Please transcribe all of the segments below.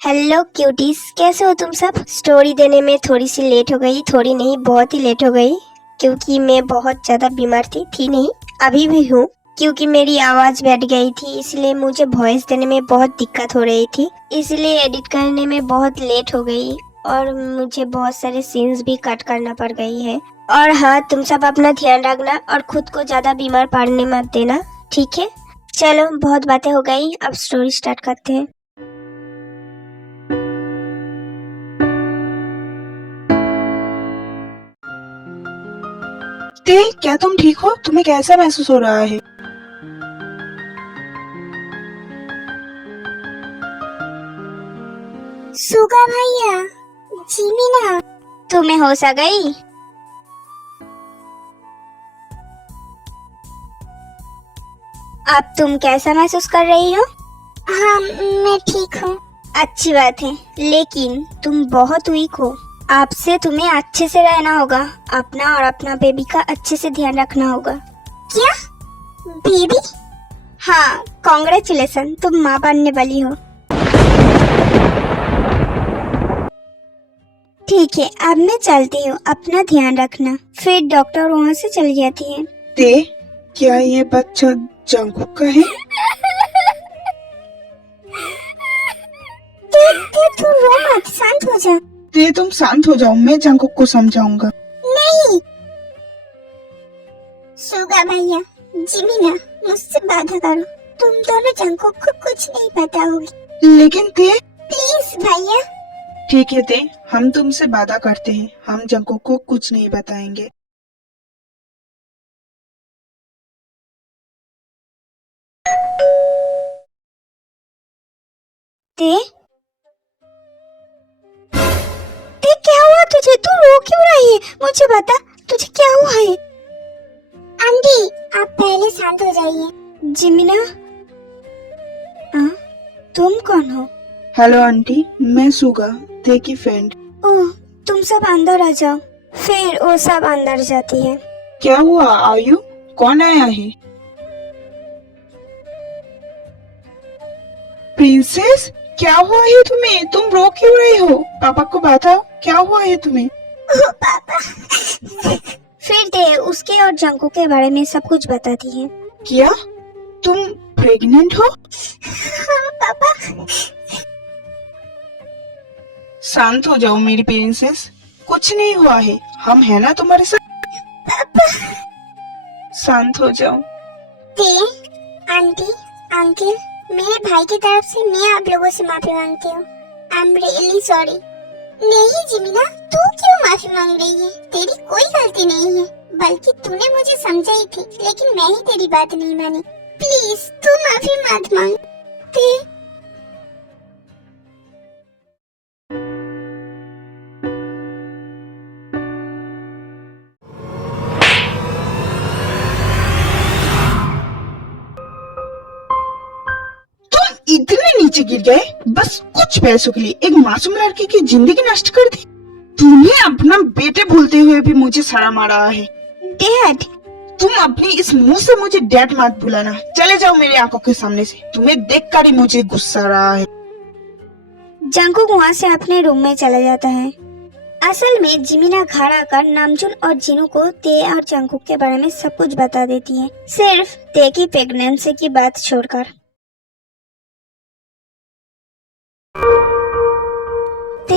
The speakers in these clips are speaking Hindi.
हेलो क्यूटीज, कैसे हो तुम सब। स्टोरी देने में थोड़ी सी लेट हो गई, थोड़ी नहीं बहुत ही लेट हो गई, क्योंकि मैं बहुत ज़्यादा बीमार थी नहीं, अभी भी हूँ। क्योंकि मेरी आवाज़ बैठ गई थी, इसलिए मुझे वॉइस देने में बहुत दिक्कत हो रही थी, इसलिए एडिट करने में बहुत लेट हो गई और मुझे बहुत सारे सीन्स भी कट करना पड़ गई है। और हाँ, तुम सब अपना ध्यान रखना और खुद को ज़्यादा बीमार पड़ने मत देना, ठीक है। चलो, बहुत बातें हो गई, अब स्टोरी स्टार्ट करते हैं। क्या तुम ठीक हो? तुम्हें कैसा महसूस हो रहा है? सुगा भैया, जिमिना, तुम्हें होश आ गई? अब तुम कैसा महसूस कर रही हो? हाँ, मैं ठीक हूँ। अच्छी बात है, लेकिन तुम बहुत वीक हो। आपसे तुम्हें अच्छे से रहना होगा, अपना और अपना बेबी का अच्छे से ध्यान रखना होगा। क्या बेबी? हाँ, कॉन्ग्रेचुलेसन, तुम माँ बनने वाली हो। ठीक है, अब मैं चलती हूँ, अपना ध्यान रखना। फिर डॉक्टर वहाँ से चली जाती है। क्या ये बच्चा जंगकुक का है? तू रो मत, शांत हो जा। तुम शांत हो जाओ, मैं जंगकुक को समझाऊंगा। नहीं सुगा भैया, जिमिना, मुझसे बाधा करो। तुम दोनों जंगकुक को कुछ नहीं बताओगी। लेकिन प्लीज भैया। ठीक है हम तुमसे वादा करते हैं, हम जंगकुक को कुछ नहीं बताएंगे। क्या हुआ तुझे? तू रो क्यों रही है? मुझे बता, तुझे क्या हुआ है? आंटी, आप पहले शांत हो जाइए। जिमिना, तुम कौन हो? हेलो आंटी, मैं सुगा, ते की फ्रेंड। ओह, तुम सब अंदर आ जाओ। फिर वो सब अंदर जाती है। क्या हुआ आयु? कौन आया है? प्रिंसेस, क्या हुआ है तुम्हें? तुम रो क्यों रही हो? पापा को बताओ, क्या हुआ है तुम्हें? ओह पापा। फिर ते उसके और जंको के बारे में सब कुछ बताती है। क्या तुम प्रेग्नेंट हो? हाँ पापा। शांत हो जाओ मेरी प्रिंसेस, कुछ नहीं हुआ है, हम है ना तुम्हारे साथ। पापा। शांत हो जाओ। आंटी, अंकल, मेरे भाई की तरफ से मैं आप लोगों से माफी मांगती हूँ। I am really sorry. नहीं जिमिना, तू क्यों माफी मांग रही है? तेरी कोई गलती नहीं है, बल्कि तूने मुझे समझाई थी, लेकिन मैं ही तेरी बात नहीं मानी। प्लीज तू माफी मत मांग। इतने नीचे गिर गए बस कुछ पैसों के लिए, एक मासूम लड़की की जिंदगी नष्ट कर दी। तुम्हें अपना बेटे भूलते हुए भी मुझे शर्म आ रहा है। डैड, तुम अपनी इस मुंह से मुझे डैड मत बुलाना, चले जाओ मेरी आंखों के सामने से, तुम्हें देखकर ही मुझे गुस्सा आ रहा है। जंकुक वहाँ से अपने रूम में चला जाता है। असल में जिमिना घर आकर नामजुन और जिनू को ते और जंकुक के बारे में सब कुछ बता देती है, सिर्फ ते की प्रेगनेंसी की बात छोड़कर। ते,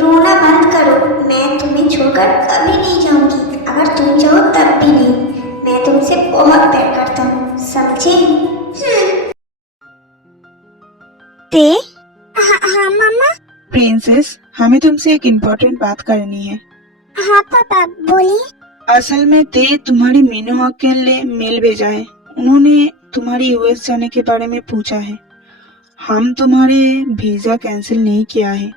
रोना बंद करो, मैं तुम्हें छोड़कर कभी नहीं जाऊंगी, अगर तुम जाओ तब भी नहीं। मैं तुमसे बहुत प्यार करता हूँ, समझे? ते? हाँ मामा। प्रिंसेस, हमें तुमसे एक इम्पोर्टेंट बात करनी है। हाँ पापा, बोलिए। असल में ते तुम्हारी मीनू के लिए मेल भेजा है, उन्होंने तुम्हारी यूएस जाने के बारे में पूछा है। हम तुम्हारे वीजा कैंसिल नहीं किया है।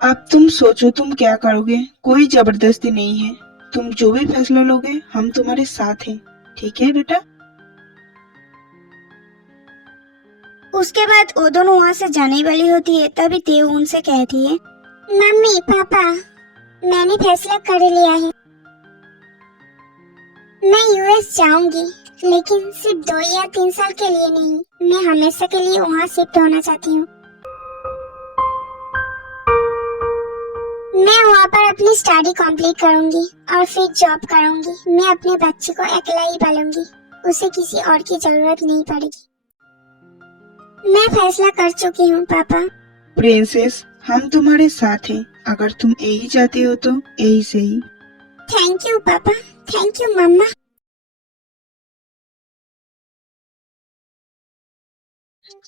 अब तुम सोचो तुम क्या करोगे, कोई जबरदस्ती नहीं है, तुम जो भी फैसला लोगे हम तुम्हारे साथ हैं, ठीक है बेटा? उसके बाद वो दोनों वहाँ से जाने वाली होती है, तभी ते उनसे कहती है, मम्मी पापा, मैंने फैसला कर लिया है, मैं यूएस जाऊंगी, लेकिन सिर्फ 2 या 3 साल के लिए नहीं, मैं हमेशा के लिए वहाँ शिफ्ट होना चाहती हूँ। मैं वहाँ पर अपनी स्टडी कंप्लीट करूँगी और फिर जॉब करूँगी। मैं अपने बच्चे को अकेला ही पालूंगी, उसे किसी और की जरूरत नहीं पड़ेगी। मैं फैसला कर चुकी हूँ पापा। प्रिंसेस, हम तुम्हारे साथ हैं। अगर तुम यही चाहते हो तो यही सही। थैंक यू पापा, थैंक यू मम्मा।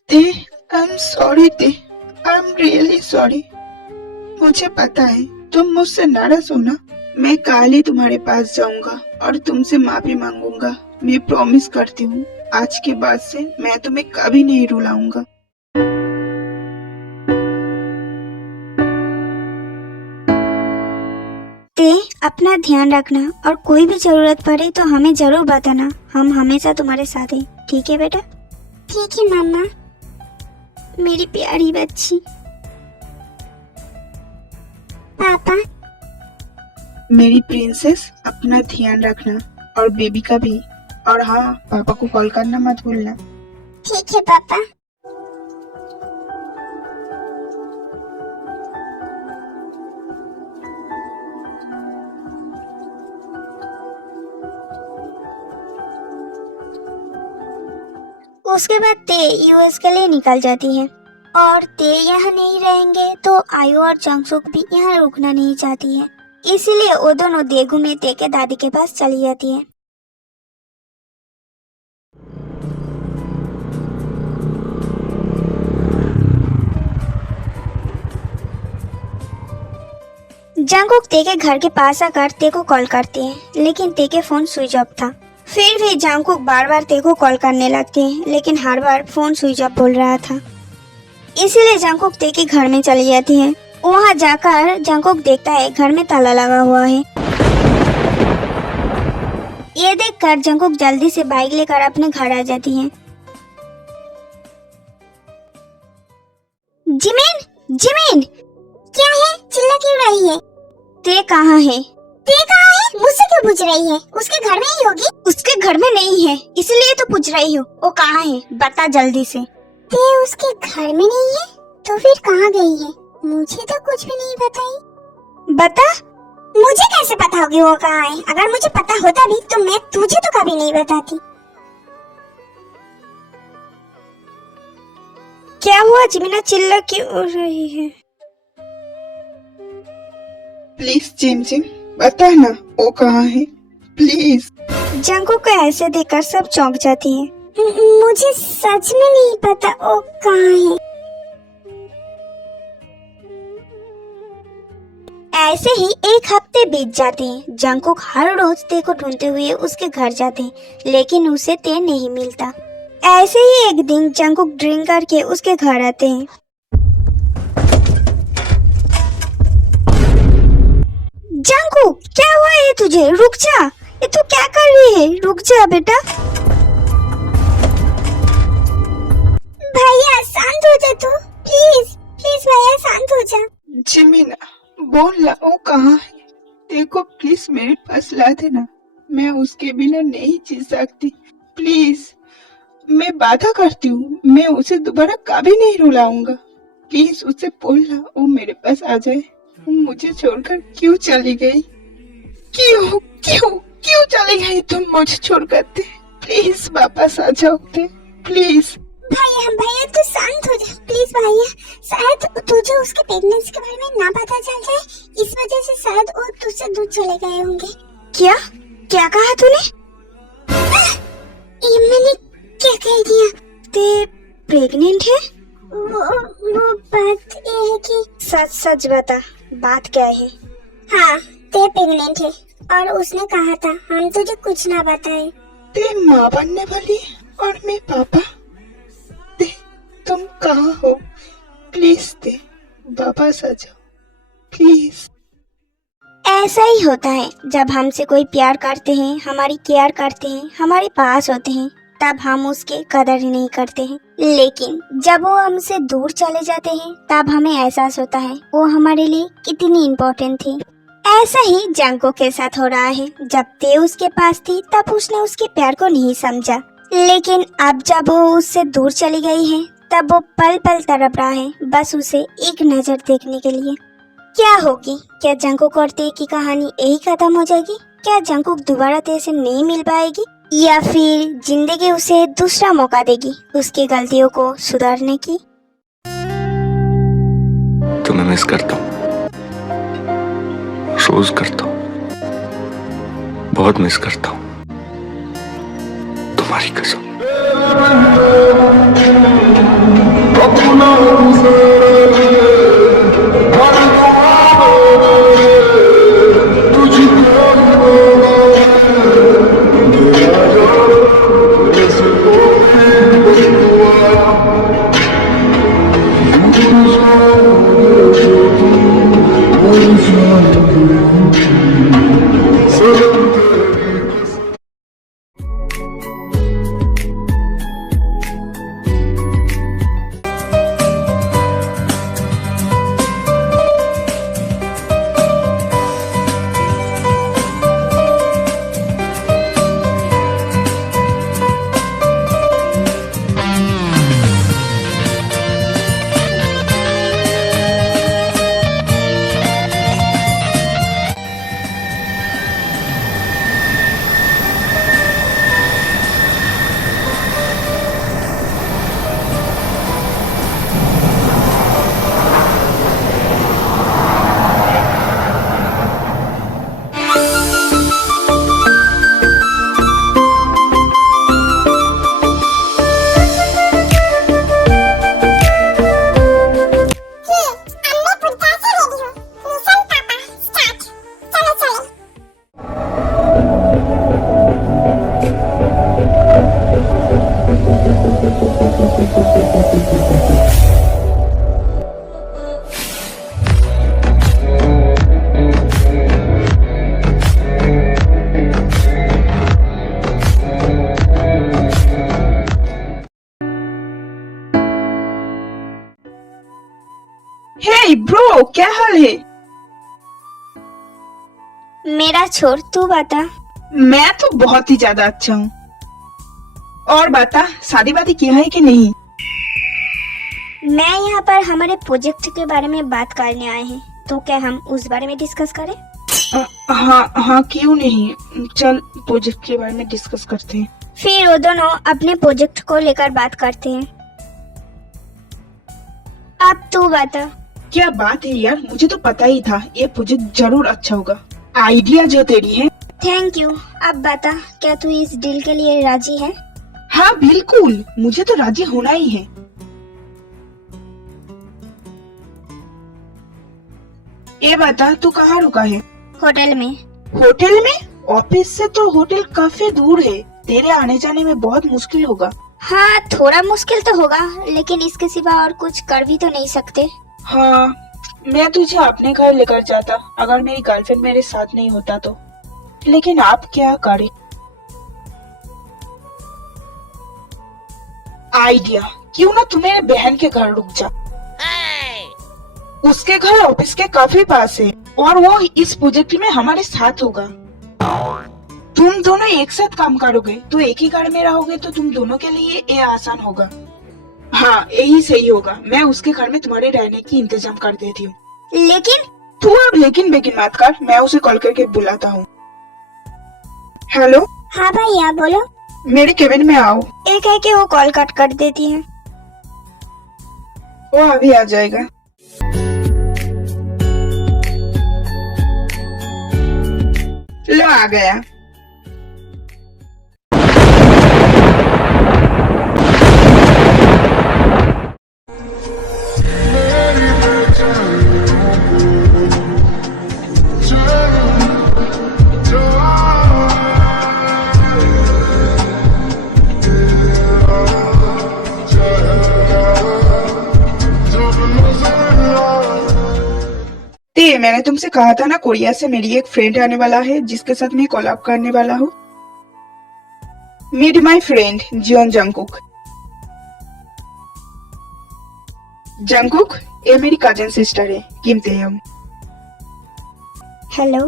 ते, आई एम सॉरी ते, आई एम रियली सॉरी। मुझे पता है तुम मुझसे नाराज हो ना। मैं कल ही तुम्हारे पास जाऊंगा और तुमसे माफी मांगूंगा। मैं प्रॉमिस करती हूँ, आज के बाद से मैं तुम्हें कभी नहीं रुलाऊंगा। ते अपना ध्यान रखना और कोई भी जरूरत पड़े तो हमें जरूर बताना। हम हमेशा तुम्हारे साथ हैं, ठीक है बेटा? ठीक है मम्मा। मेरी प्यारी बच्ची। पापा, मेरी प्रिंसेस, अपना ध्यान रखना और बेबी का भी। और हाँ, पापा को कॉल करना मत भूलना। ठीक है पापा। उसके बाद ते यूएस के लिए निकल जाती है और ते यहाँ नहीं रहेंगे तो आयु और जंगसुक भी यहाँ रुकना नहीं चाहती है। इसीलिए वो दोनों देगू में ते के दादी के पास चली जाती है। जंगकुक ते के घर के पास आकर ते को कॉल करती है, लेकिन ते के फोन स्विच ऑफ था। फिर भी जंगकुक बार बार ते को कॉल करने लगती है, लेकिन हर बार फोन स्विच ऑफ बोल रहा था। इसीलिए जंगकुक ते के घर में चली जाती है। वहाँ जाकर जंगकुक देखता है घर में ताला लगा हुआ है। ये देखकर जंगकुक जल्दी से बाइक लेकर अपने घर आ जाती है। जिमिन, जिमिन, क्या है? चिल्ला क्यों रही है? ते कहाँ है? ते कहाँ है? मुझसे क्यों पूछ रही है? उसके घर में ही होगी। उसके घर में नहीं है, इसलिए तो पूछ रही हूँ। वो कहाँ है? बता जल्दी से। ते उसके घर में नहीं है तो फिर कहाँ गई है? मुझे तो कुछ भी नहीं बताई। बता। मुझे कैसे पता होगी वो कहाँ है? अगर मुझे पता होता भी तो मैं तुझे तो कभी नहीं बताती। क्या हुआ? जिमिना चिल्ला क्यों रही है? प्लीज जिम जिम, बता ना वो कहाँ है, प्लीज। जंगकुक को ऐसे देखकर सब चौंक जाती है। मुझे सच में नहीं पता वो कहाँ है। ऐसे ही 1 हफ्ते बीत जाते हैं। जंगकुक हर रोज ते को ढूंढते हुए उसके घर जाते हैं, लेकिन उसे ते नहीं मिलता। ऐसे ही एक दिन जंगकुक ड्रिंक करके उसके घर आते हैं। जंगकुक, क्या हुआ है तुझे? रुक जा। ये तू क्या कर रही है? रुक जा बेटा। भैया शांत हो जा तू, प्लीज प्लीज भैया शांत हो जा। जिमिना, बोल ना वो कहाँ है। देखो प्लीज मेरे पास ला देना, मैं उसके बिना नहीं जी सकती। प्लीज, मैं वादा करती हूँ, मैं उसे दोबारा कभी नहीं रुलाऊंगा। प्लीज उसे बोलना वो मेरे पास आ जाए। वो मुझे छोड़कर क्यों चली गई? क्यों क्यों क्यों चली गई तुम मुझे छोड़कर? प्लीज वापस आ जाओ प्लीज। भैया तू शांत हो जा प्लीज भैया। शायद तुझे उसके प्रेगनेंसी के बारे में ना पता चल जाए, इस वजह से शायद वो तुझसे दूर चले गए होंगे। क्या क्या कहा तूने? ये मैंने क्या कह दिया? ते प्रेग्नेंट है? वो बात ये है कि सच सच बता, बात क्या है? हाँ, ते प्रेग्नेंट है और उसने कहा था हम तुझे कुछ ना बताए। ते माँ बनने वाली और मैं पापा। ते तुम कहाँ हो? प्लीज ते वापस आ जाओ प्लीज। ऐसा ही होता है, जब हमसे कोई प्यार करते हैं, हमारी केयर करते हैं, हमारे पास होते हैं, तब हम उसके कदर ही नहीं करते हैं। लेकिन जब वो हमसे दूर चले जाते हैं, तब हमें एहसास होता है वो हमारे लिए कितनी इम्पोर्टेंट थी। ऐसा ही जंगकुक के साथ हो रहा है। जब ते उसके पास थी तब उसने उसके प्यार को नहीं समझा, लेकिन अब जब वो उससे दूर चली गई है तब वो पल पल तड़प रहा है, बस उसे एक नजर देखने के लिए। क्या होगी? क्या जंगकुक और ते की कहानी यही खत्म हो जाएगी? क्या जंगकुक दोबारा ते से नहीं मिल पाएगी, या फिर जिंदगी उसे दूसरा मौका देगी उसकी गलतियों को सुधारने की? तुम्हें मिस करता हूँ, रोज करता हूँ, बहुत मिस करता हूँ, तुम्हारी कसम। हे ब्रो, क्या हाल है? मेरा छोड़, तू बता। मैं तो बहुत ही ज्यादा अच्छा हूँ। और बता, शादी वादी किया है कि नहीं? मैं यहाँ पर हमारे प्रोजेक्ट के बारे में बात करने आए हैं, तो क्या हम उस बारे में डिस्कस करें? हाँ हाँ, क्यों नहीं, चल प्रोजेक्ट के बारे में डिस्कस करते हैं। फिर वो दोनों अपने प्रोजेक्ट को लेकर बात करते हैं। अब तू बता। क्या बात है यार, मुझे तो पता ही था ये प्रोजेक्ट जरूर अच्छा होगा। आइडिया जो तेरी है। Thank you. अब बता, क्या तू इस डील के लिए राजी है? हाँ बिल्कुल, मुझे तो राजी होना ही है। ये बता, तू कहाँ रुका है? होटल में। होटल में? ऑफिस से तो होटल काफी दूर है, तेरे आने जाने में बहुत मुश्किल होगा। हाँ, थोड़ा मुश्किल तो होगा, लेकिन इसके सिवा और कुछ कर भी तो नहीं सकते। हाँ, मैं तुझे अपने घर लेकर जाता अगर मेरी गर्लफ्रेंड मेरे साथ नहीं होता तो, लेकिन आप क्या करें। आइडिया, क्यों ना तू मेरे बहन के घर रुक जा। उसके घर ऑफिस के काफी पास है और वो इस प्रोजेक्ट में हमारे साथ होगा। तुम दोनों एक साथ काम करोगे तो एक ही घर में रहोगे तो तुम दोनों के लिए ये आसान होगा। हाँ, यही सही होगा। मैं उसके घर में तुम्हारे रहने की इंतजाम कर देती हूँ। लेकिन तू अब लेकिन बेकिन मत कर, मैं उसे कॉल करके बुलाता हूँ। हेलो। हाँ भैया बोलो। मेरे केबिन में आओ। एक है कि वो कॉल कट कर देती है। वो अभी आ जाएगा। लो, आ गया। मैंने तुमसे कहा था ना, कोरिया से मेरी एक फ्रेंड आने वाला है जिसके साथ मैं कोलैब करने वाला हूँ। Meet my friend Jeon Jungkook. Jungkook, ये मेरी कजन सिस्टर है किम तेयम। हेलो।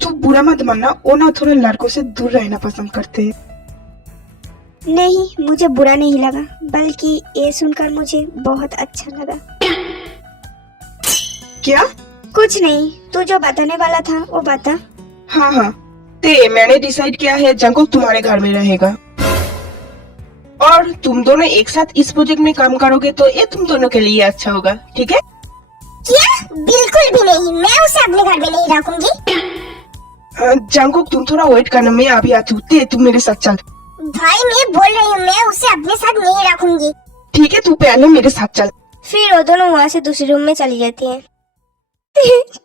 तू बुरा मत मानना, वो ना थोड़ा लड़कों से दूर रहना पसंद करते हैं। नहीं, मुझे बुरा नहीं लगा, बल्कि ये सुनकर मुझे बहुत अच्छा लगा। क्या? कुछ नहीं, तू जो बताने वाला था वो बता। हाँ हाँ, मैंने डिसाइड किया है जंगकुक तुम्हारे घर में रहेगा और तुम दोनों एक साथ इस प्रोजेक्ट में काम करोगे तो ये तुम दोनों के लिए अच्छा होगा, ठीक है? क्या? बिल्कुल भी नहीं, मैं उसे अपने घर में नहीं रखूंगी। जंगकुक तुम थोड़ा वेट करना, मैं अभी आती हूँ। तुम मेरे साथ चल। भाई मैं बोल रही हूँ, मैं उसे अपने साथ नहीं रखूंगी। ठीक है, तू पहले मेरे साथ चल। फिर वो दोनों वहाँ से दूसरे रूम में चली जाती हैं।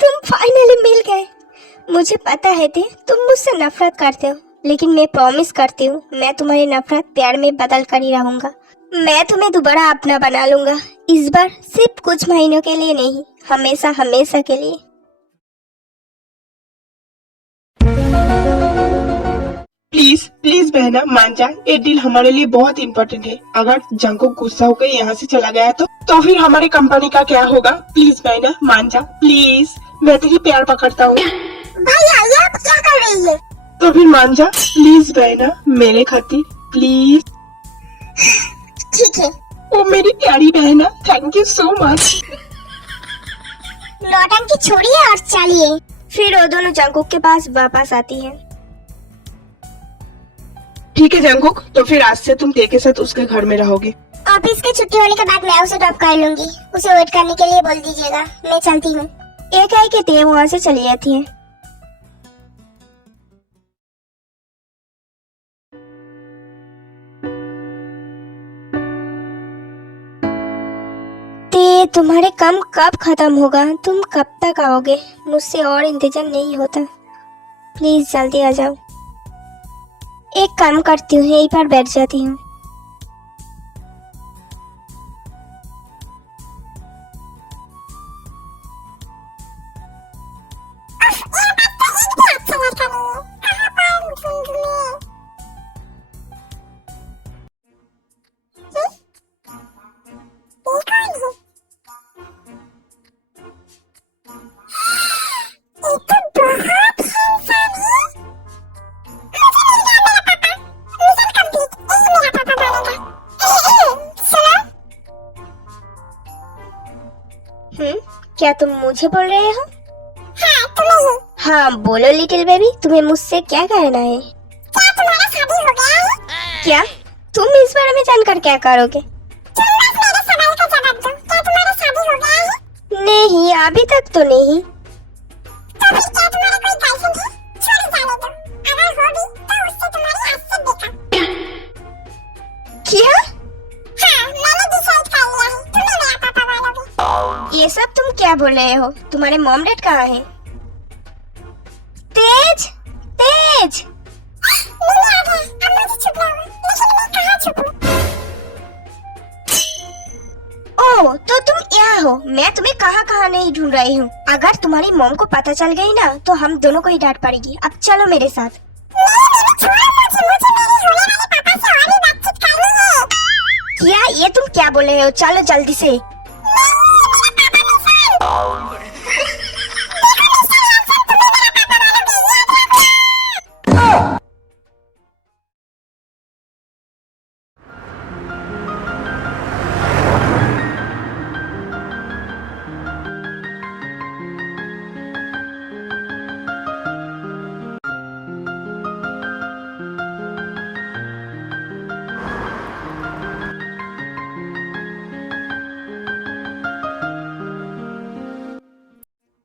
तुम फाइनली मिल गए। मुझे पता है तुम मुझसे नफरत करते हो, लेकिन मैं प्रॉमिस करती हूँ मैं तुम्हारी नफरत प्यार में बदल कर ही रहूंगा। मैं तुम्हें दोबारा अपना बना लूंगा, इस बार सिर्फ कुछ महीनों के लिए नहीं, हमेशा हमेशा के लिए। प्लीज प्लीज बहना मान जा, ये डील हमारे लिए बहुत इम्पोर्टेंट है। अगर जंगकुक गुस्सा होकर यहाँ से चला गया तो फिर हमारी कंपनी का क्या होगा? प्लीज बहना मान जा, प्लीज, मैं तेरी प्यार पकड़ता हूँ। भैया ये आप क्या कर रही है? तो फिर मान जा प्लीज बहना, मेरे खातिर प्लीज। ठीक है। ओ मेरी प्यारी बहना, थैंक यू सो मच। नौटंकी छोड़िए और चलिए। फिर वो दोनों जंगकुक के पास वापस आती हैं। ठीक है जंगकुक, तो फिर आज से तुम ते के साथ उसके घर में रहोगे। ऑफिस की छुट्टी होने के बाद मैं उसे ड्रॉप कर लूंगी। उसे वेट करने के लिए बोल दीजिएगा, मैं चलती हूँ। एक है कि ते वहाँ से चली जाती हैं। ते तुम्हारे काम कब खत्म होगा? तुम कब तक आओगे? मुझसे और इंतजार नहीं होता, प्लीज जल्दी आ जाओ। एक काम करती हूँ, यहीं पर बैठ जाती हूँ। क्या तुम मुझे बोल रहे हो? हाँ तुम्हें। हाँ बोलो लिटिल बेबी, तुम्हें मुझसे क्या कहना है? क्या तुम्हारा शादी हो गया है? क्या? तुम इस बारे में जानकर क्या करोगे? तुम बस मेरे सवाल का जवाब दो, क्या तुम्हारा शादी हो गया है? नहीं, अभी तक तो नहीं। तो फिर क्या तुम्हारा कोई गर्लफ्रेंड है? छोड़ जाने दो, अगर हो भी तो उससे तुम्हारी हद देखा। क्या? हाँ मैंने डिसाइड कर लिया है, तुम्हें मेरा पापा बनोगे। ये सब तुम क्या बोल रहे हो? तुम्हारे मॉम डैड कहाँ हैं? तेज, तेज। मैंने आ गया, अब मुझे छुपना होगा, लेकिन मैं कहाँ छुपूं? ओह, तो तुम यहाँ हो। मैं तुम्हें कहाँ कहाँ नहीं ढूंढ रही हूँ। अगर तुम्हारी मॉम को पता चल गई ना तो हम दोनों को ही डांट पड़ेगी। अब चलो मेरे साथ। क्या ये तुम क्या बोल रहे हो? चलो जल्दी से।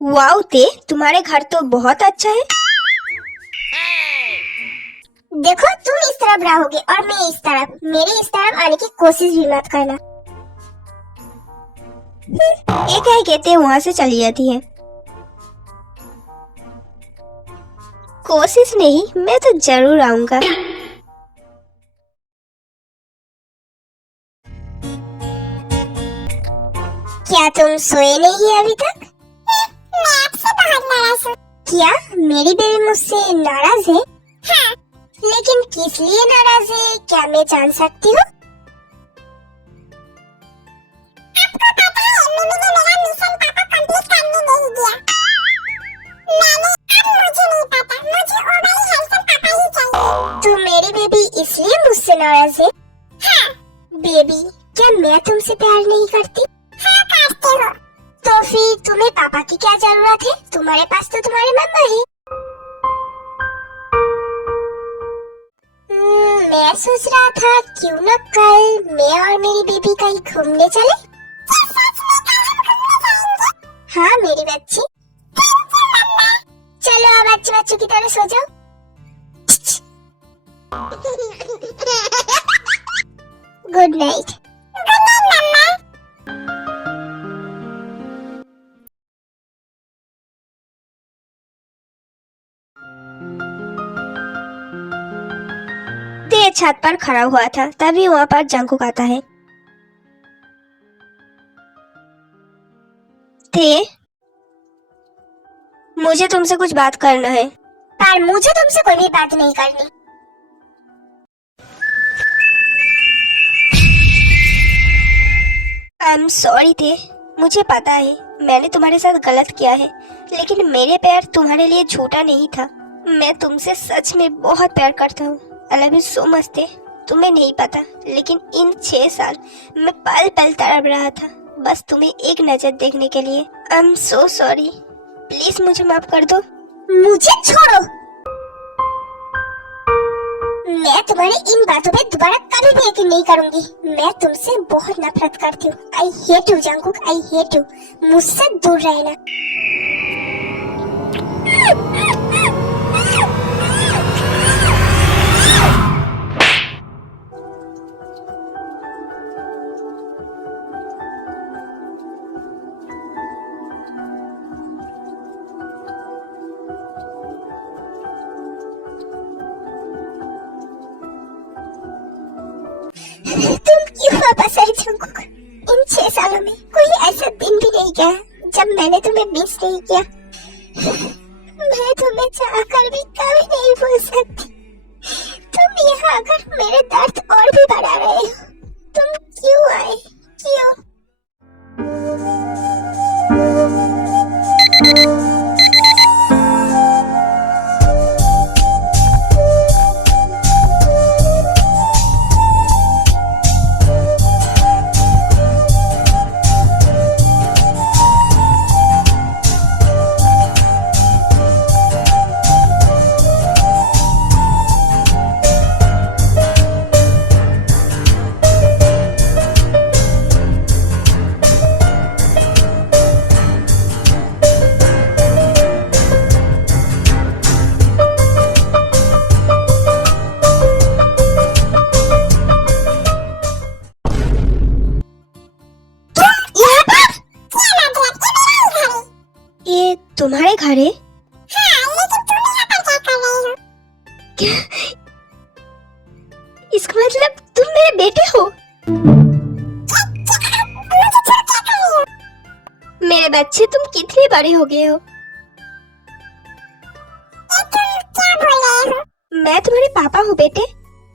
वाओ ते, तुम्हारे घर तो बहुत अच्छा है। देखो तुम इस तरफ रहोगे और मैं इस तरफ। मेरी इस तरफ आने की कोशिश भी मत करना। एक है कहते वहाँ से चली जाती है। कोशिश नहीं, मैं तो जरूर आऊंगा। क्या तुम सोए नहीं अभी तक? मैं आपसे बहुत नाराज हूँ। क्या मेरी बेबी मुझसे नाराज है? हाँ, लेकिन किस लिए नाराज है, क्या मैं जान सकती हूँ? आपको पता है मिमी ने मेरा मिशन पापा कंप्लीट करने नहीं दिया। मैंने अब मुझे नहीं पता, मुझे वो वाली हैंडसम पापा ही चाहिए। तो मेरी बेबी इसलिए मुझसे नाराज है? हाँ। बेबी, क्या मैं तुमसे प्यार नहीं करती? हाँ करती हो। तो फिर तुम्हें पापा की क्या जरूरत है? तुम्हारे पास तो तुम्हारी मम्मा है। मैं सोच रहा था क्यों न कल मैं और मेरी बेबी कहीं घूमने चले। हाँ मेरी बच्ची। चलो अब बच्चे बच्चों की तरह सो जाओ। Good night. गुड नाइट मम्मा। ते छत पर खड़ा हुआ था, तभी वहाँ पर जंकुक आता है। ते, मुझे तुमसे कुछ बात करना है। पर मुझे तुमसे कोई भी बात नहीं करनी। आई एम सॉरी थे, मुझे पता है मैंने तुम्हारे साथ गलत किया है, लेकिन मेरे प्यार तुम्हारे लिए झूठा नहीं था। मैं तुमसे सच में बहुत प्यार करता हूँ। आई लव यू सो मच थे। तुम्हें नहीं पता, लेकिन इन 6 साल मैं पल पल तड़प रहा था बस तुम्हें एक नजर देखने के लिए। I am so sorry, please मुझे माफ कर दो। मुझे छोड़ो। मैं तुम्हारी इन बातों पे दोबारा कभी भी यकीन नहीं करूंगी। मैं तुमसे बहुत नफरत करती हूँ। I hate you Jungkook, I hate you. मुझसे दूर रहना। तुम क्यों वापस आई जंकुक? इन 6 सालों में कोई ऐसा दिन भी नहीं गया जब मैंने तुम्हें मिस नहीं किया। मैं तुम्हें चाहकर भी कभी नहीं भूल सकती। तुम यहाँ आकर मेरे दर्द और भी बढ़ा रहे हो। तुम क्यों आए? क्यों? ये तुम्हारे घर है? हाँ, लेकिन तुम यहाँ पर क्या कर रही हो? क्या? इसका मतलब तुम मेरे बेटे हो? मेरे बच्चे, तुम कितने बड़े हो गए हो? क्या बोल रहे हो? मैं तुम्हारे पापा हूँ बेटे।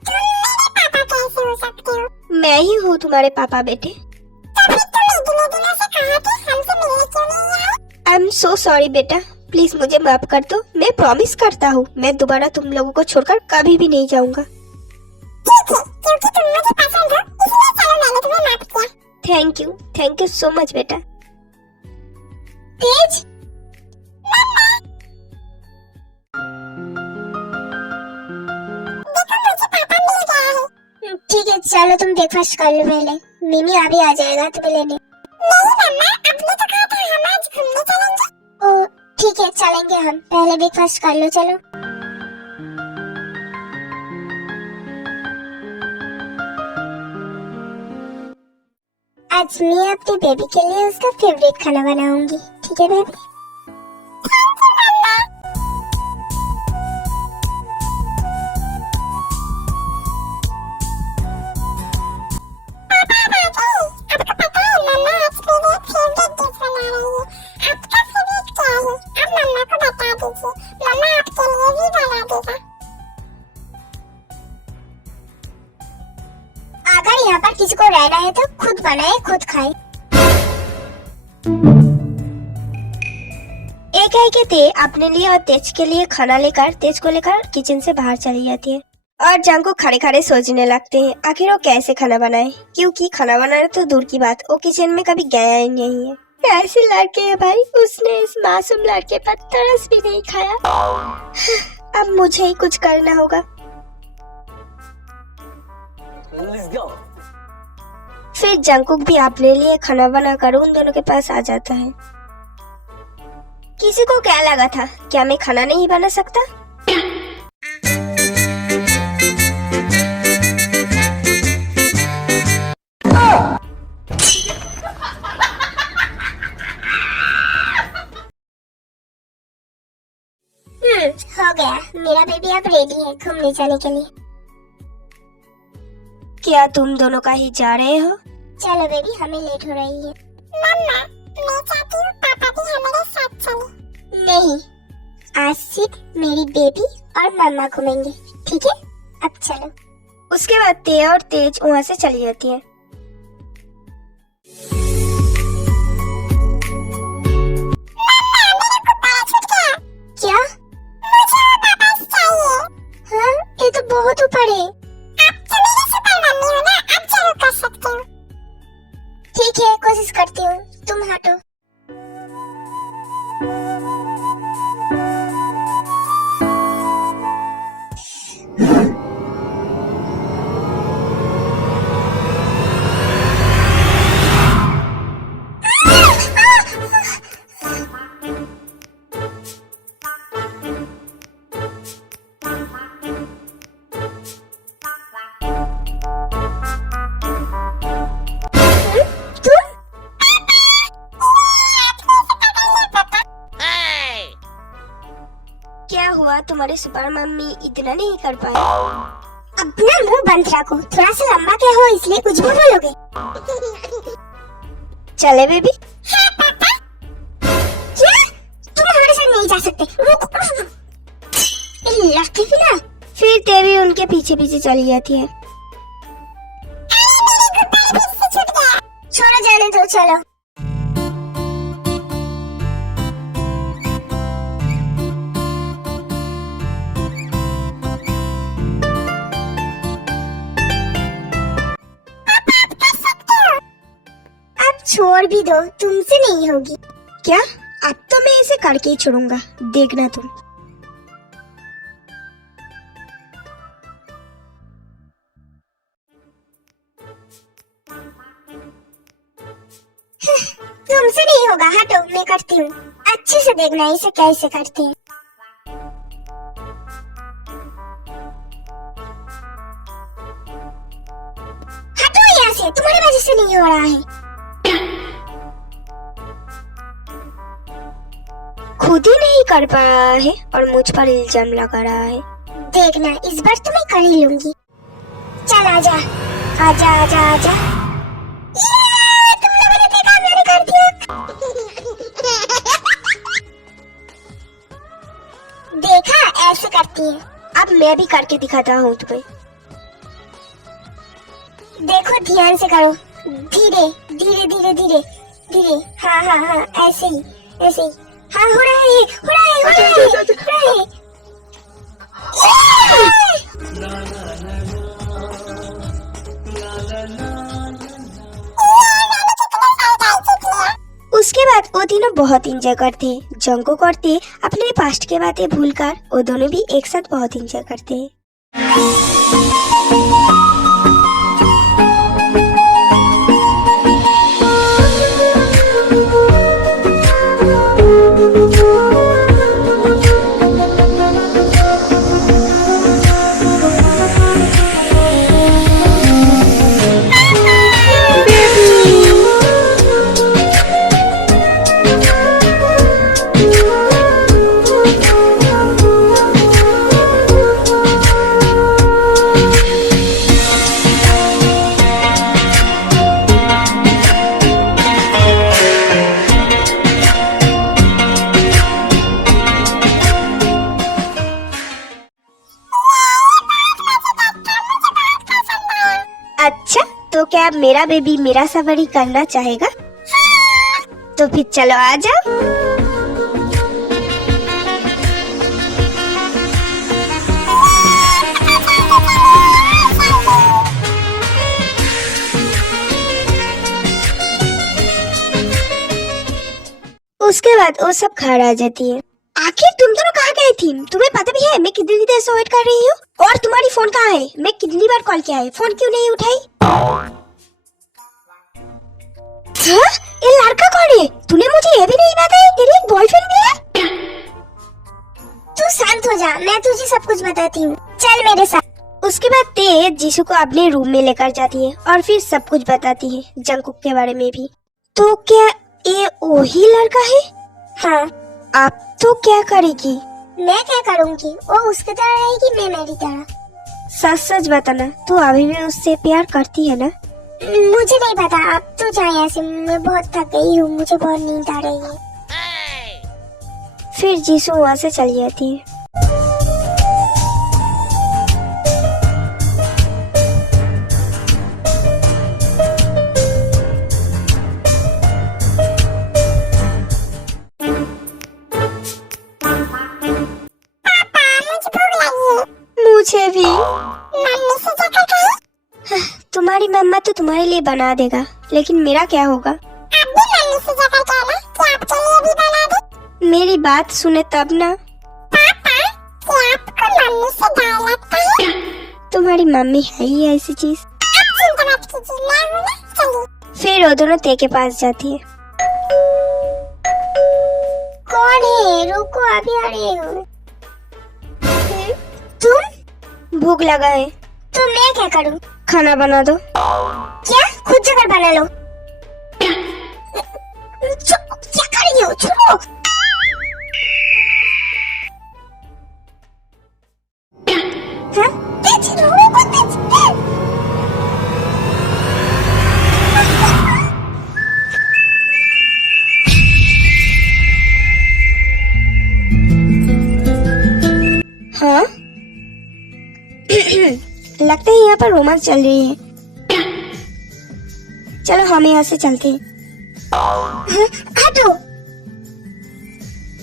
तुम मेरे पापा कैसे हो सकते हो? मैं ही हूँ तुम्हारे पापा बेटे। तो फिर तुम इतने दिनों से कहाँ थे? हमसे मिलने क्यों नहीं आए? आई एम सो सॉरी बेटा, प्लीज मुझे माफ कर दो। मैं प्रॉमिस करता हूँ मैं दोबारा तुम लोगों को छोड़कर कभी भी नहीं जाऊंगा। ठीक है, क्योंकि तुम मुझे पसंद हो, इसलिए चलो मैंने तुम्हें माफ किया। थैंक यू सो मच बेटा। तेज, देखो मुझे पापा मिल गया है। ठीक है, चलो तुम ब्रेकफास्ट कर लो पहले। मिमी अभी आ जाएगा तुम्हें लेने। नहीं मम्मा, आपने तो कहा था हम आज घूमने चलेंगे। ओ ठीक है, चलेंगे हम। पहले ब्रेकफास्ट कर लो चलो। आज मैं अपनी बेबी के लिए उसका फेवरेट खाना बनाऊंगी। ठीक है बेबी? बनाए खुद खाए। एक है कि ते अपने लिए और तेज के लिए खाना लेकर तेज को लेकर किचन से बाहर चली जाती है और जंकुक खड़े खड़े सोचने लगते हैं आखिर वो कैसे खाना बनाए, क्योंकि खाना बनाना तो दूर की बात, वो किचन में कभी गया ही नहीं है। ऐसे लड़के है भाई, उसने इस मासूम लड़के पर तरस भी नहीं खाया। अब मुझे ही कुछ करना होगा। फिर जंकुक भी अपने लिए खाना बनाकर उन दोनों के पास आ जाता है। किसी को क्या लगा था, क्या मैं खाना नहीं बना सकता? हो गया, मेरा बेबी अब रेडी है घूमने जाने के लिए। क्या तुम दोनों का ही जा रहे हो? चलो बेबी, हमें लेट हो रही है। मम्मा, मैं चाहती हूँ पापा भी हमारे साथ चले। नहीं, आज सिर्फ मेरी बेबी और मम्मा घूमेंगे, ठीक है? अब चलो। उसके बाद ते और तेज वहाँ से चली जाती है। क्या? मुझे वो वापस चाहिए। हाँ, ये तो बहुत ऊपर है। आप तो मेरी सुपर मम्मी हो ना, आप जरूर कर सकते हो। ठीक है, कोशिश करती हूँ, तुम हटो। क्या हुआ, तुम्हारी सुपर मम्मी इतना नहीं कर पाई? अपना मुंह बंद रखो, थोड़ा सा लंबा क्या हो इसलिए कुछ भी बोलोगे। चले बेबी? हाँ पापा। क्या? तुम हमारे साथ नहीं जा सकते, रुको। लड़के भी ना। फिर ते भी उनके पीछे पीछे चली जाती है। छोड़ो, जाने दो, चलो। छोड़ भी दो, तुमसे नहीं होगी। क्या? अब तो मैं इसे करके ही छोड़ूंगा, देखना तुम। तुमसे नहीं होगा, हटो, मैं करती हूँ। अच्छे से देखना इसे कैसे करते हैं। हटो यहाँ से, तुम्हारी वजह से नहीं हो रहा है। खुद ही नहीं कर पा रहा है और मुझ पर इल्जाम लगा रहा है। देखना, इस बार तो मैं कर ही लूंगी। चल आजा, आजा, आजा, आजा। तुम लोगों ने देखा, मैंने कर दिया। देखा, ऐसे करती है। अब मैं भी करके दिखाता हूँ तुम्हें। देखो, ध्यान से करो, धीरे धीरे धीरे धीरे धीरे। हाँ हाँ हाँ, ऐसे ही, ऐसे ही। हाँ, हो रहा है, हो रहा है, हो रहा है, हो रहा है। उसके बाद वो तीनों बहुत एंजॉय करते हैं। जंकुक और ते अपने पास्ट के बातें भूलकर वो दोनों भी एक साथ बहुत एंजॉय करते हैं। क्या मेरा बेबी मेरा सवारी करना चाहेगा? तो फिर चलो आ जाओ। उसके बाद वो सब घर आ जाती है। आखिर तुम दोनों कहाँ गए थी? तुम्हें पता भी है मैं कितनी देर से वेट कर रही हूँ? और तुम्हारी फोन कहाँ है? मैं कितनी बार कॉल किया है, फोन क्यों नहीं उठाई? हाँ? ये लड़का कौन है? तूने मुझे ये भी नहीं बताया तेरी एक बॉयफ्रेंड भी है? तू शांत हो जा, मैं तुझे सब कुछ बताती हूँ, चल मेरे साथ। उसके बाद ते जीशु को अपने रूम में लेकर जाती है और फिर सब कुछ बताती है, जंगकुक के बारे में भी। तो क्या ये वही लड़का है? हाँ। आप तो क्या करेगी? मैं क्या करूँगी? वो उसकी तरह रहेगी, मैं मेरी तरह। सच सच बताना, तू अभी भी उससे प्यार करती है ना? मुझे नहीं पता, अब तो जा यहाँ से, मैं बहुत थक गई हूँ, मुझे बहुत नींद आ रही है। फिर जीशु वहाँ से चली जाती है। मुझे भी। मम्मी से जाकर कहीं? तुम्हारी मम्मा तो तुम्हारे लिए बना देगा, लेकिन मेरा क्या होगा? अब भी मम्मी से जाकर कहना कि आपके लिए भी बना दे। मेरी बात सुने तब ना। पापा, क्या आपको मम्मी से डर लगता है? तुम्हारी मम्मी है ही ऐसी चीज। आप चिंता मत कीजिए, मैं हूँ ना, चलिए। फिर वो दोनों ते के पास जाती है। कौन है? रुको, अभी आ रही हूँ। तुम? भूख लगा है। तो मैं क्या करूँ? खाना बना दो। क्या? खुद जगह बना लो। क्या कर रही हो? छोड़ो। हाँ? तेज रुको, तेज। हाँ? लगता है यहाँ पर रोमांस चल रही है। चलो हम यहाँ से चलते हैं। हाँ? हटो।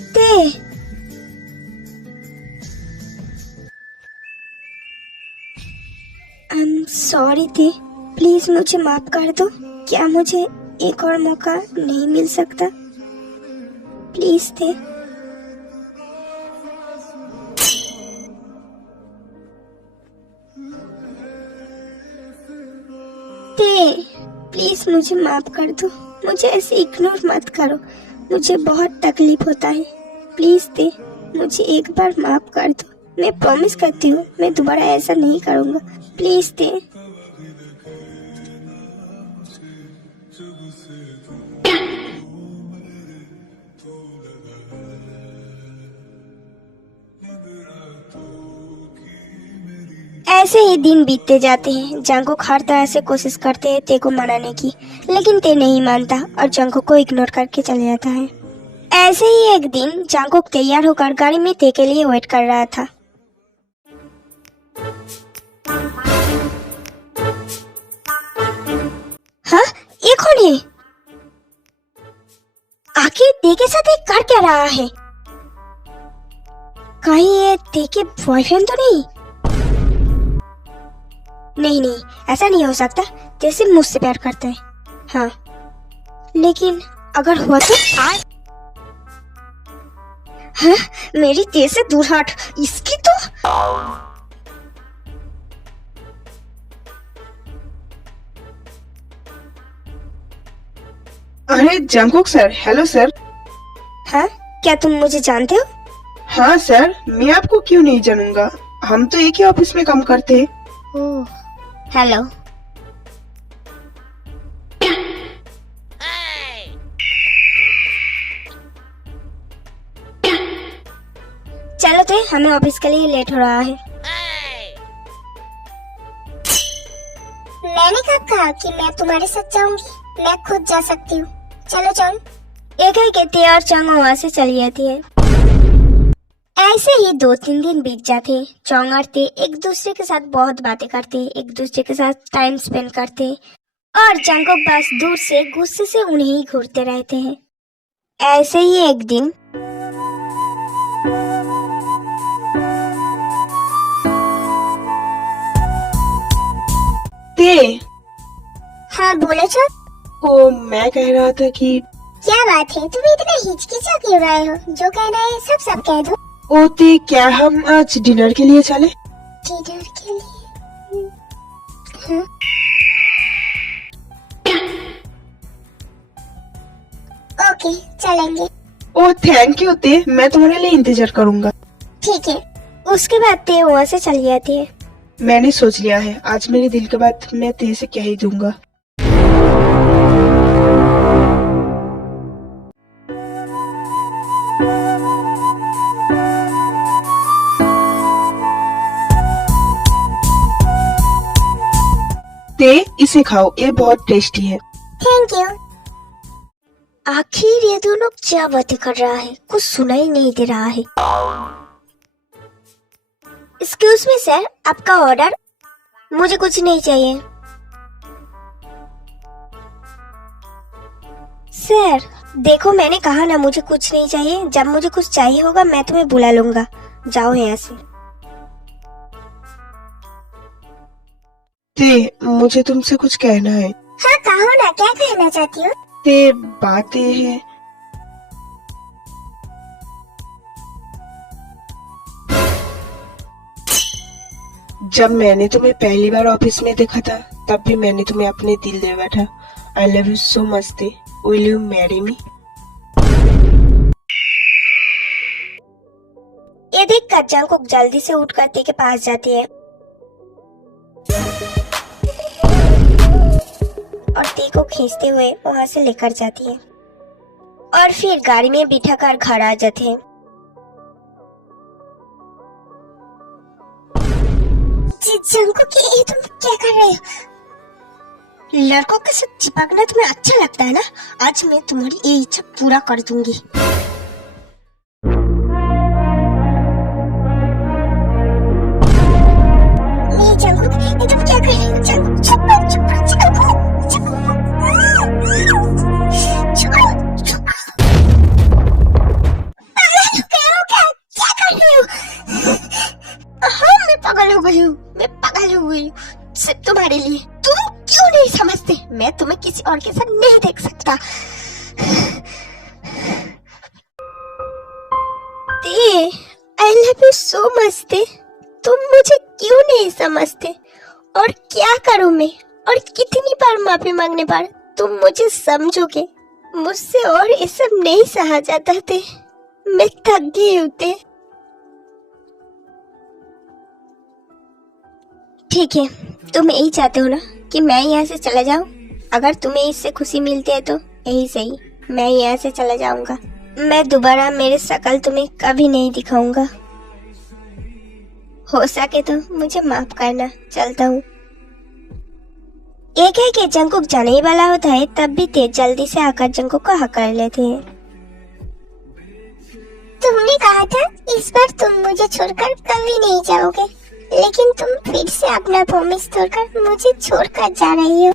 ते आई एम सॉरी ते, प्लीज मुझे माफ कर दो। क्या मुझे एक और मौका नहीं मिल सकता? प्लीज ते। प्लीज मुझे माफ कर दो, मुझे ऐसे इग्नोर मत करो, मुझे बहुत तकलीफ होता है। प्लीज दे, मुझे एक बार माफ कर दो, मैं प्रॉमिस करती हूँ मैं दोबारा ऐसा नहीं करूँगा। प्लीज दे। ऐसे ही दिन बीतते जाते हैं। जंगकुक हर तरह से कोशिश करते हैं ते को मनाने की, लेकिन ते नहीं मानता और जंगकुक को इग्नोर करके चले जाता है। ऐसे ही एक दिन जंगकुक तैयार होकर गाड़ी में ते के लिए वेट कर रहा था। हाँ, ये कौन है? आखिर ते के साथ एक कर क्या रहा है? कहीं ये ते के बॉयफ्रेंड तो नहीं? नहीं नहीं, ऐसा नहीं हो सकता, जैसे मुझसे प्यार करता है। हाँ, लेकिन अगर हुआ तो? हाँ, मेरी तेज से दूर हट, इसकी तो। अरे जंगकुक सर, हेलो सर। हाँ, क्या तुम मुझे जानते हो? हाँ सर, मैं आपको क्यों नहीं जानूंगा, हम तो एक ही ऑफिस में काम करते हैं। ओह, हेलो। चलो तो हमें ऑफिस के लिए लेट हो रहा है। मैंने कब कहा कि मैं तुम्हारे साथ जाऊंगी? मैं खुद जा सकती हूँ, चलो चल। एक है कहती है और चंग वहाँ से चली जाती है। ऐसे ही 2-3 दिन बीत जाते। चोंग और ते एक दूसरे के साथ बहुत बातें करते, एक दूसरे के साथ टाइम स्पेंड करते। और जंकुक बस दूर से गुस्से से उन्हें ही घूरते रहते हैं। ऐसे ही एक दिन ते हाँ बोलो जो। वो मैं कह रहा था कि क्या बात है, तुम इतना हिचकिचा क्यों रहे हो? जो कहना है सब कह दो। ओ ते क्या हम आज डिनर के लिए चले? डिनर के लिए? हाँ। ओके चलेंगे। ओ थैंक यू ते, मैं तुम्हारे लिए इंतजार करूंगा। ठीक है। उसके बाद ते वहाँ से चली जाती है। मैंने सोच लिया है, आज मेरे दिल की बात मैं ते से कह ही दूंगा। ते इसे खाओ, ये बहुत टेस्टी है। Thank you. आखिर ये दोनों क्या बातें कर रहा है, कुछ सुनाई नहीं दे रहा है। एक्सक्यूज मी सर, आपका ऑर्डर? मुझे कुछ नहीं चाहिए। सर देखो, मैंने कहा ना मुझे कुछ नहीं चाहिए। जब मुझे कुछ चाहिए होगा मैं तुम्हें बुला लूंगा। जाओ यहाँ से। ते मुझे तुमसे कुछ कहना है। हाँ कहो ना, क्या कहना चाहती हो? ते बात ये है, जब मैंने तुम्हें पहली बार ऑफिस में देखा था तब भी मैंने तुम्हें अपने दिल दे बैठा। आई लव यू सो मच ते, विल यू मैरी मी? ये देख कर जंकुक जल्दी से उठकर ते के पास जाती है और ते को खींचते हुए वहां से लेकर जाती है और फिर गाड़ी में बिठाकर घर आ जाते हैं। जंकुक ये तुम क्या कर रहे हो? लड़कों के साथ चिपकना तुम्हें अच्छा लगता है ना? आज मैं तुम्हारी ये इच्छा पूरा कर दूंगी। नहीं जंकुक, ये तुम क्या कर रहे हो? जंकुक चुप रहो, चुप रहो, जंकुक चुप रहो, चुप रहो। क्या कर रहे हो? हाँ मैं पागल हो गई हूँ, मैं पागल हो गई हूँ सिर्फ तुम्हारे लिए। तुम क्यों नहीं समझते? मैं तुम्हें किसी और के साथ नहीं देख सकता। आई लव यू सो मच ते, तुम मुझे क्यों नहीं समझते? और क्या करूं मैं? और कितनी बार माफी मांगने पर तुम मुझे समझोगे? मुझसे और ये सब नहीं सहा जाता थे, मैं थक गई हूँ ते। ठीक है, तुम यही चाहते हो ना कि मैं यहाँ से चला जाऊं? अगर तुम्हें इससे खुशी मिलती है तो यही सही, मैं यहाँ से चला जाऊंगा। मैं दोबारा मेरे शकल तुम्हें कभी नहीं दिखाऊंगा। हो सके तो मुझे माफ करना, चलता हूँ। एक है कि जंकुक जाने ही वाला होता है तब भी तेज जल्दी से आकर जंकुक को हकड़ लेते हैं। तुमने कहा था इस बार तुम मुझे छोड़कर कभी नहीं जाओगे, लेकिन तुम फिर से अपना प्रॉमिस तोड़कर मुझे छोड़कर जा रही हो।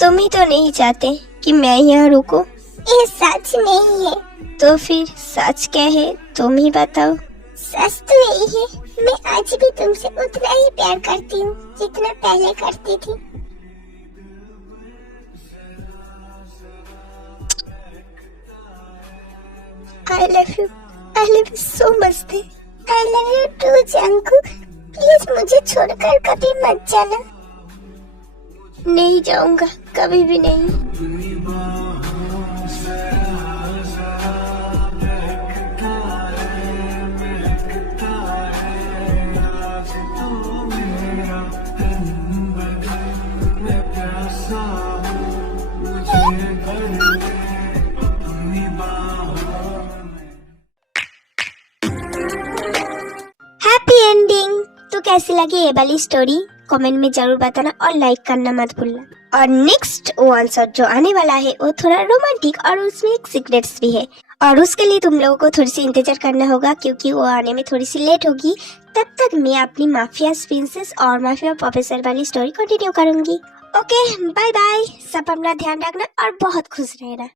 तुम ही तो नहीं चाहते कि मैं यहाँ रुकूं। ये सच नहीं है। तो फिर सच क्या है, तुम ही बताओ। सच तो यही है, मैं आज भी तुमसे उतना ही प्यार करती हूँ जितना पहले करती थी। I love you so much थे। I love you too Jungkook, please मुझे छोड़कर कभी मत जाना। नहीं जाऊंगा, कभी भी नहीं। Happy ending. तो कैसी लगी ये वाली स्टोरी कमेंट में जरूर बताना और लाइक करना मत भूलना। और नेक्स्ट वन शॉट जो आने वाला है वो थोड़ा रोमांटिक और उसमें एक सीक्रेट्स भी है और उसके लिए तुम लोगों को थोड़ी सी इंतजार करना होगा क्योंकि वो आने में थोड़ी सी लेट होगी। तब तक मैं अपनी माफिया प्रिंसेस और माफिया प्रोफेसर वाली स्टोरी कंटिन्यू करूंगी। ओके बाय बाय, सब अपना ध्यान रखना और बहुत खुश रहना।